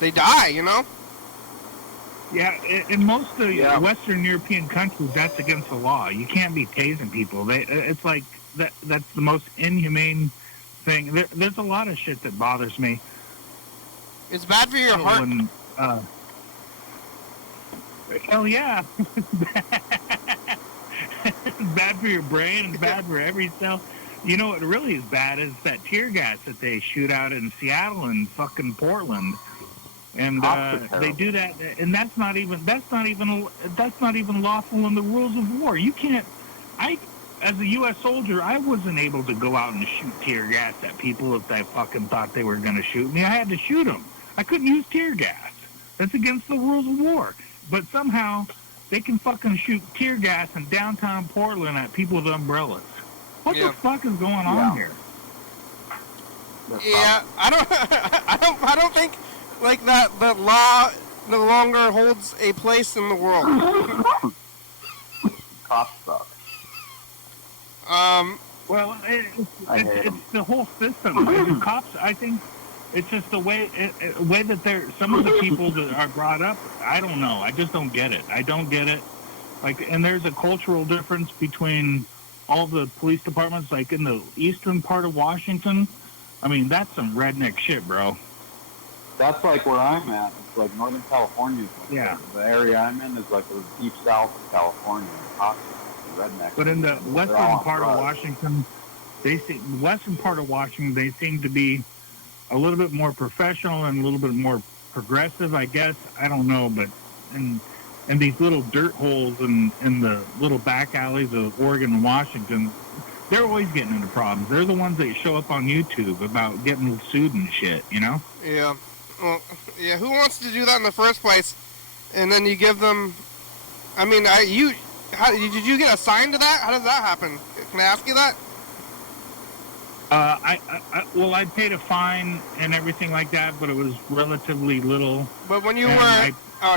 they die, you know? Yeah, in most of the Yeah. Western European countries, that's against the law. You can't be tasing people. It's like that's the most inhumane thing. There's a lot of shit that bothers me. It's bad for your heart. When, hell yeah. Bad for your brain and bad for every cell. You know what really is bad is that tear gas that they shoot out in Seattle and fucking Portland. And they do that, and that's not even lawful in the rules of war. You can't. As a U.S. soldier, I wasn't able to go out and shoot tear gas at people if they fucking thought they were going to shoot me. I had to shoot them. I couldn't use tear gas. That's against the rules of war. But somehow they can fucking shoot tear gas in downtown Portland at people with umbrellas. What Yeah. the fuck is going on here? Yeah, I don't think like that law no longer holds a place in the world. Cops suck. Well, I hate 'em. it's the whole system. The cops, I think, it's just the way that they're. Some of the people that are brought up, I don't know. I just don't get it. I don't get it. Like, and there's a cultural difference between all the police departments. Like in the eastern part of Washington, I mean, that's some redneck shit, bro. That's like where I'm at. It's like Northern California. Yeah. The area I'm in is like the deep south of California. Cops, redneck. But in the They're western all on part of drugs. Washington, they seem to be a little bit more professional and a little bit more progressive, I guess. I don't know, but in these little dirt holes in the little back alleys of Oregon and Washington, they're always getting into problems. They're the ones that show up on YouTube about getting sued and shit, you know? Yeah. Well, yeah. Who wants to do that in the first place? And then you give them. I mean, did you get assigned to that? How does that happen? Can I ask you that? I paid a fine and everything like that, but it was relatively little. But when you And were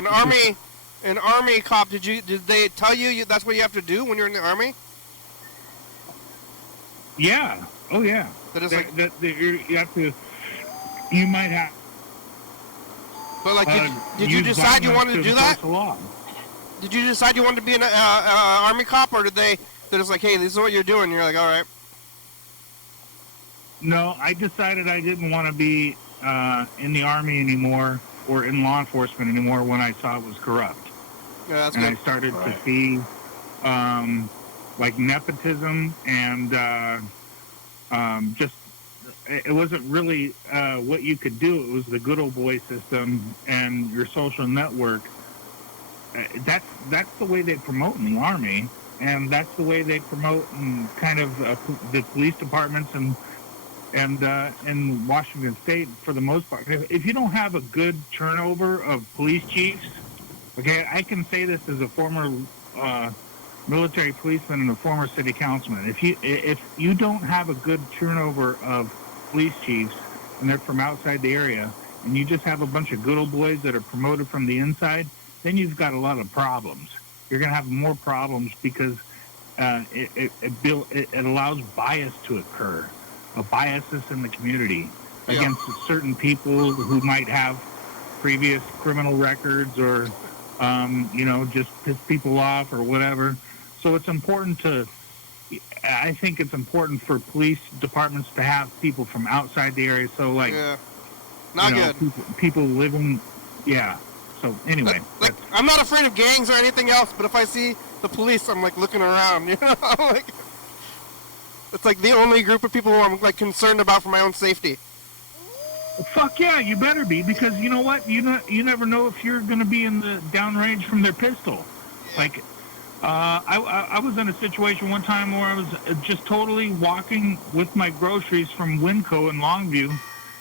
an army cop, did they tell you that's what you have to do when you're in the army? Yeah. Oh, yeah. That is like. You have to. You might have. But like, did you decide you wanted to do that? Did you decide you wanted to be an army cop, or they're just like, hey, this is what you're doing? And you're like, all right. No, I decided I didn't want to be in the army anymore or in law enforcement anymore when I saw it was corrupt. Yeah, that's and good. I started to see like nepotism and just it wasn't really what you could do. It was the good old boy system and your social network. That's the way they promote in the army, and that's the way they promote in kind of the police departments and in Washington State for the most part. If you don't have a good turnover of police chiefs, okay, I can say this as a former military policeman and a former city councilman. If you don't have a good turnover of police chiefs and they're from outside the area, and you just have a bunch of good old boys that are promoted from the inside, then you've got a lot of problems. You're going to have more problems because it allows bias to occur. Biases in the community against certain people who might have previous criminal records or, just piss people off or whatever. So it's important I think it's important for police departments to have people from outside the area. So like, not good. People living, So anyway, I'm not afraid of gangs or anything else, but if I see the police, I'm like looking around, I'm like. It's like the only group of people who I'm like concerned about for my own safety. Fuck yeah, you better be, because you know what? You never know if you're going to be in the downrange from their pistol. Yeah. Like, I was in a situation one time where I was just totally walking with my groceries from Winco in Longview,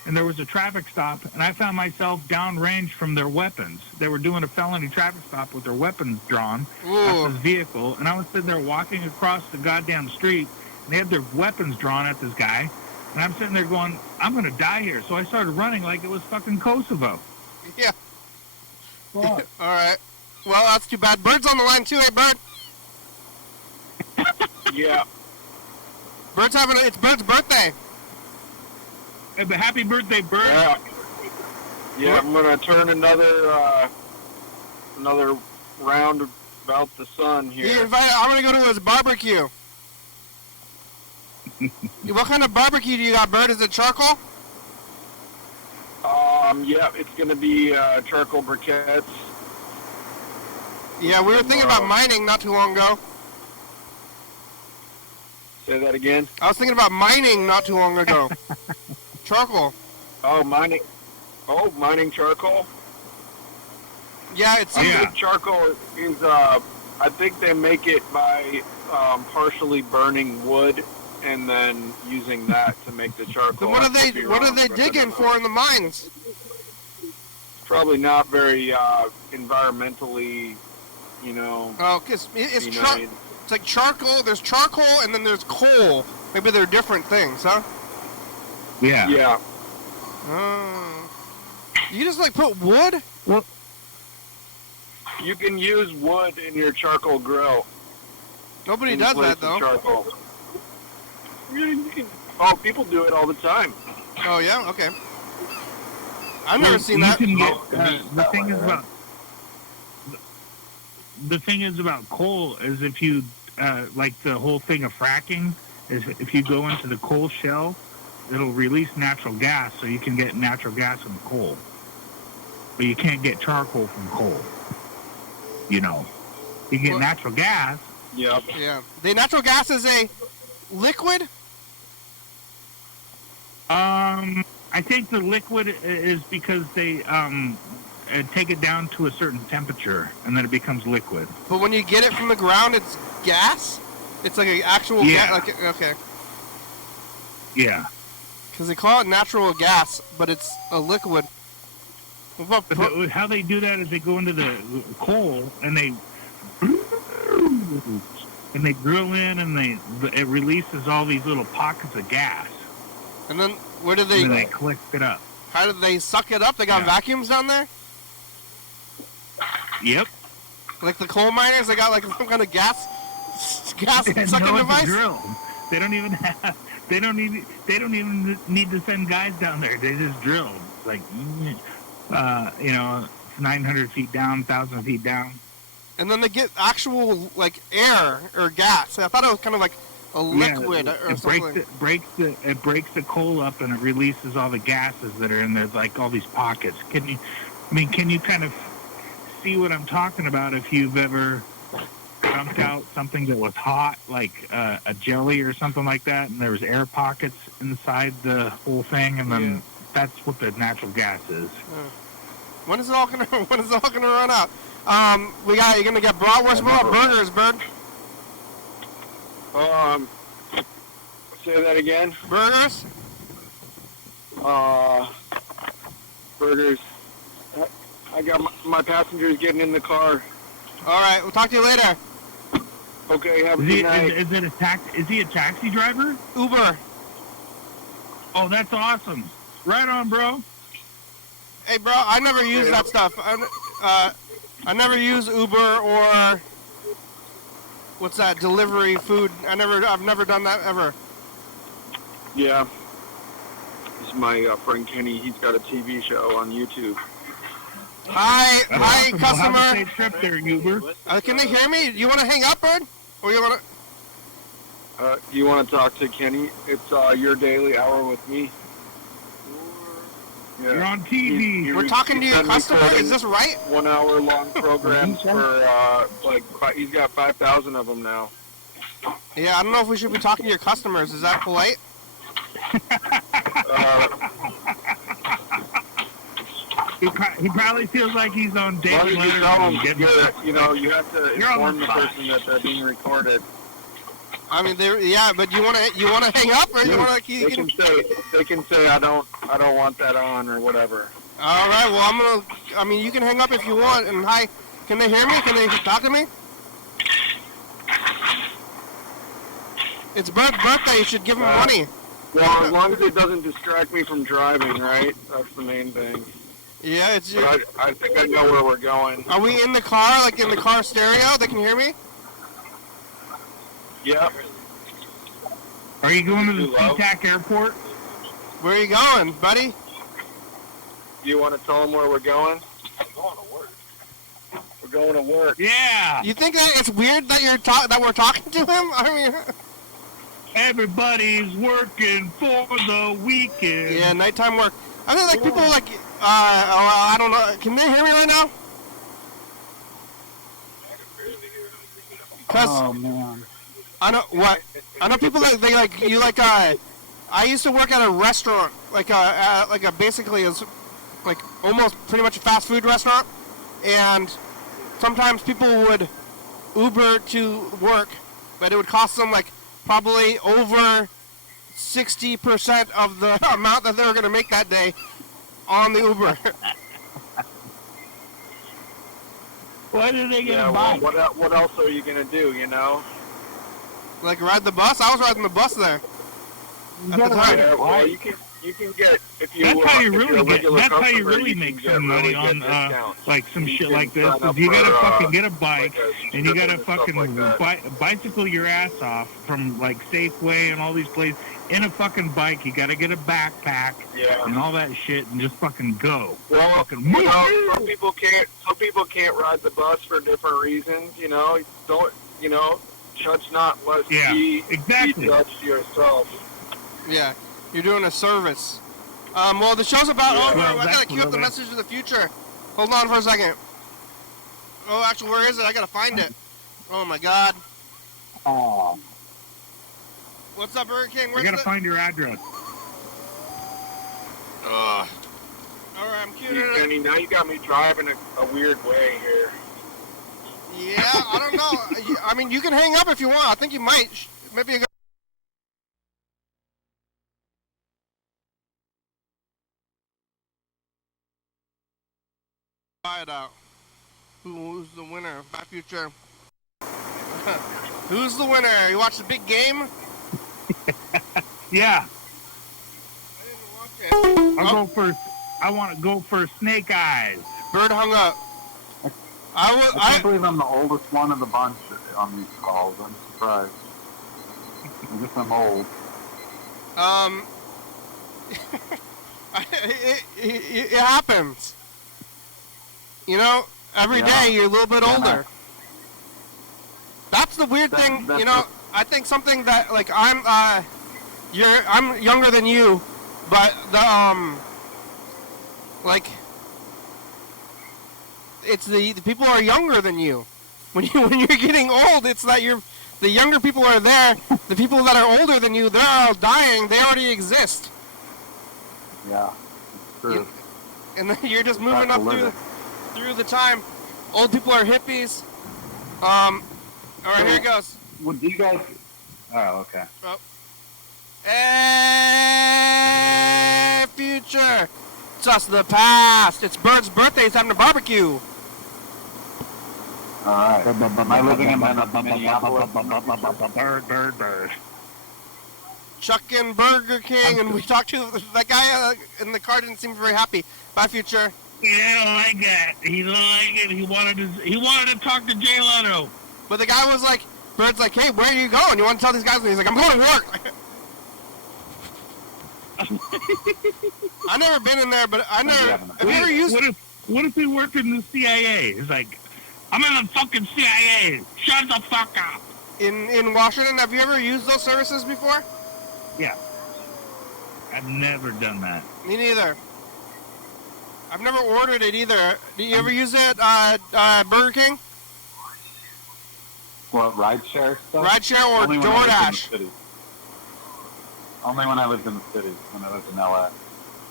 and there was a traffic stop, and I found myself downrange from their weapons. They were doing a felony traffic stop with their weapons drawn at this vehicle, and I was sitting there walking across the goddamn street. They had their weapons drawn at this guy, and I'm sitting there going, I'm going to die here. So I started running like it was fucking Kosovo. Yeah. All right. Well, that's too bad. Bird's on the line too, hey, Bird? Yeah. It's Bird's birthday. Hey, but happy birthday, Bird. Yeah, I'm going to turn another round about the sun here. I'm going to go to his barbecue. What kind of barbecue do you got, Bird? Is it charcoal? Yeah, it's going to be charcoal briquettes. Yeah, we were thinking about mining not too long ago. Say that again? I was thinking about mining not too long ago. Charcoal. Oh, mining. Oh, mining charcoal? Yeah, it's... I think charcoal is, I think they make it by partially burning wood and then using that to make the charcoal. So what are they digging for in the mines? probably not very environmentally, you know. Oh, because it's benign. it's like charcoal. There's charcoal, and then there's coal. Maybe they're different things, huh? Yeah. Yeah. You just like put wood? Well, You can use wood in your charcoal grill. Nobody In does place that of though. Charcoal. You can, oh, people do it all the time. Oh yeah, okay. I've never seen you that. Can get, Oh, the thing is right? about the thing is about coal is if you like the whole thing of fracking is if you go into the coal shell, it'll release natural gas, so you can get natural gas from coal, but you can't get charcoal from coal. You know, you get Well- natural gas. Yep. Yeah. The natural gas is a liquid? I think the liquid is because they take it down to a certain temperature, and then it becomes liquid. But when you get it from the ground, it's gas? It's like an actual Yeah. gas? Like, okay. Yeah. Because they call it natural gas, but it's a liquid. What about But how they do that is they go into the coal and they drill in and it releases all these little pockets of gas. and then where do And then they, they collect it up. how do they suck it up? They got Yeah. vacuums down there? Yep. Like the coal miners, they got like some kind of gas And sucking no one's device? drilled. They don't even need to send guys down there. They just drill. Like, 900 feet down, 1,000 feet down. And then they get actual like air or gas. I thought it was kind of like a liquid Yeah, or something. it breaks the coal up and it releases all the gases that are in there, like all these pockets. Can you kind of see what I'm talking about if you've ever dumped out something that was hot, like a jelly or something like that, and there was air pockets inside the whole thing, and then that's what the natural gas is. When is it all gonna run out? You're gonna get bratwurst or burgers, Bird? Say that again. Burgers? Burgers. I got my passengers getting in the car. All right, we'll talk to you later. Okay, have a Is good night. is he a taxi driver? Uber. Oh, that's awesome. Right on, bro. Hey, bro, I never use that stuff. I never use Uber or what's that? Delivery food. I've never done that ever. Yeah. This is my friend Kenny. He's got a TV show on YouTube. Hi, Awesome. Well, have a customer. safe trip there, Uber. Can they hear me? You want to hang up, Bird? Or you want to? You want to talk to Kenny? It's Your Daily Hour with me. Yeah. You're on TV. We're talking to your been customer. recording Is this right? 1 hour long programs for he's got 5,000 of them now. Yeah, I don't know if we should be talking to your customers. Is that polite? He probably feels like he's on As long Daily as you Letter. tell them, you have to You're on inform the the spot. person that they're being recorded. I mean, but you want to hang up or you want to keep? They can say I don't want that on or whatever. All right. Well, you can hang up if you want. And hi, can they hear me? Can they talk to me? It's Bert's birthday. You should give him money. Well, as long as it doesn't distract me from driving, right? That's the main thing. Yeah, it's. But I think I know where we're going. Are we in the car? Like in the car stereo? They can hear me. Yep. Are you going to the Too low? SeaTac airport? Where are you going, buddy? Do you want to tell them where we're going? We're going to work. Yeah. You think that it's weird that that we're talking to him? I mean, Everybody's working for the weekend. yeah, nighttime work. I think like people like I don't know. Can they hear me right now? Cause Oh man. I know people that they like you like I used to work at a restaurant like a basically is like almost pretty much a fast food restaurant, and sometimes people would Uber to work, but it would cost them like probably over 60% of the amount that they were going to make that day on the Uber. Why did they get Yeah, a well, bike? what else are you gonna do? You know? Like ride the bus? I was riding the bus there. You At the gotta time. ride Yeah, a well, bike. you can get if you That's how you if you're really a get. regular That's how you customer, really can make get some really money good on discounts. like some You shit can like this. sign up You gotta for, fucking get a bike, like and you gotta and stuff fucking like that. bicycle your ass off from like Safeway and all these places in a fucking bike. You gotta get a backpack Yeah. and all that shit, and just fucking go. Well, Fucking you move. know, some people can't ride the bus for different reasons. You know, don't judge not lest Yeah, be exactly. judged yourself. Yeah, you're doing a service. Well, the show's about Yeah. over. Well, I gotta that's queue up the really- message of the future. Hold on for a second. Oh, actually, where is it? I gotta find it. Oh my God. Oh, What's up, Burger King? You Where's gotta the? find your address. Ugh. All right, I'm queuing it up. Kenny, now you got me driving a weird way here. Yeah, I don't know. I mean, you can hang up if you want. I think you might. Maybe a. Try it out. Who's the winner? My future. Who's the winner? You watch the big game? Yeah, I didn't watch it. I'll go for. I want to go for Snake Eyes. Bird hung up. I can't believe I'm the oldest one of the bunch on these calls. I'm surprised. I guess I'm old. It happens. You know, every Yeah. day you're a little bit Yeah, older. That's the weird thing, that's you know. it. I think something that like I'm younger than you, but like it's the people are younger than you. When you're getting old, it's that the younger people are there. The people that are older than you, they're all dying. They already exist, Yeah, it's true. and then you're just moving Back up to living. through the time. Old people are hippies. All right, here it goes. Would you guys? Oh, okay. Hey, future! It's us, the past. It's Bird's birthday. It's time to barbecue. All right. Am I living in Minneapolis? Bird. Chuckin' Burger King, and we talked to that guy in the car. Didn't seem very happy. Bye, future. He didn't like that. He didn't like it. He wanted to talk to Jay Leno. But the guy was like, Bird's like, hey, where are you going? You want to tell these guys? And he's like, I'm going to work. I've never been in there, but I never. Have you ever used? What if he worked in the CIA? He's like, I'm in the fucking CIA. Shut the fuck up. In Washington, have you ever used those services before? Yeah. I've never done that. Me neither. I've never ordered it either. Do you ever use it, Burger King? What, rideshare stuff? Rideshare or Only when I lived in the DoorDash? city. Only when I lived in the city, when I lived in LA.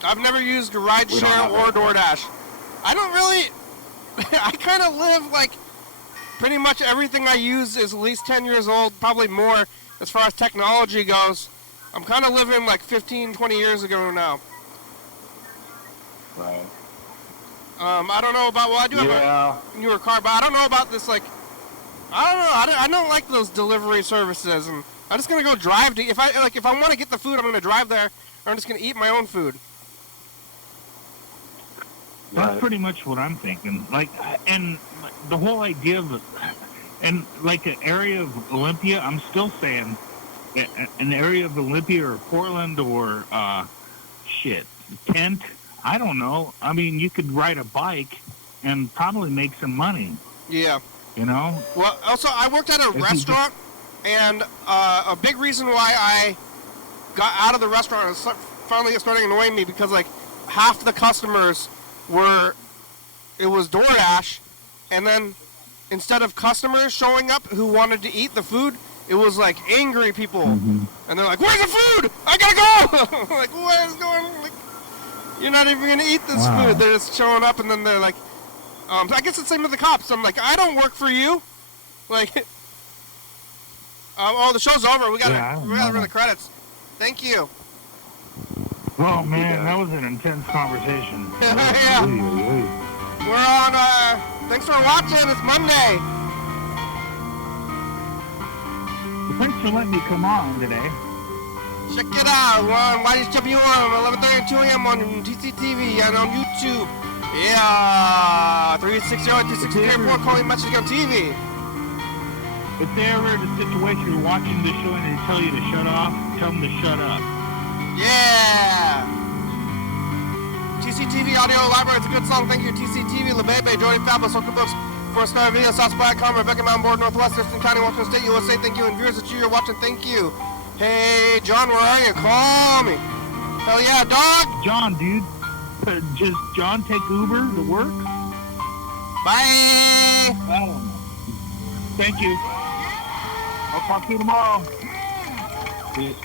I've never used We don't have rideshare or that. DoorDash. I don't really. I kind of live like pretty much everything I use is at least 10 years old, probably more as far as technology goes. I'm kind of living like 15, 20 years ago now. Right. I don't know about, well, I do have Yeah. a newer car, but I don't know about this, like, I don't know, I don't like those delivery services, and I'm just gonna go drive to, if I want to get the food, I'm gonna drive there, or I'm just gonna eat my own food. That's Right. pretty much what I'm thinking. Like, and the whole idea of, and like an area of Olympia, I'm still saying an area of Olympia or Portland or Kent. I don't know. I mean, you could ride a bike and probably make some money. Yeah. You know? Well, also, I worked at a you restaurant, and a big reason why I got out of the restaurant is finally starting annoying me because, like, half the customers it was DoorDash, and then instead of customers showing up who wanted to eat the food, it was, like, angry people. Mm-hmm. And they're like, where's the food? I gotta go! Like, what is going on? Like, you're not even gonna eat this Wow. food. They're just showing up, and then they're like, I guess it's the same with the cops. I'm like, I don't work for you. Like, oh, the show's over. We gotta run the credits. Thank you. Oh, man, that was an intense conversation. Yeah. Ooh. We're on Thanks for watching. It's Monday. Thanks for letting me come on today. Check it out. We're on YDHWM, 11:30 and 2 a.m. on TCTV and on YouTube. Yeah. 360-363-4 calling message on TV. If they're ever in a situation you're watching the show and they tell you to shut off, tell them to shut up. Yeah. TCTV Audio Library. It's a good song. Thank you. TCTV, LeBebe, Jordy Fabulous, Local Books, Forest Star Video, South Spy.com, Rebecca Mountain Board, Northwest, Thurston County, Washington State, USA. Thank you. And viewers that you're watching, thank you. Hey, John, where are you? Call me. Hell yeah, dog. John, dude. Just John take Uber to work? Bye. I don't know. Thank you. I'll talk to you tomorrow. Peace.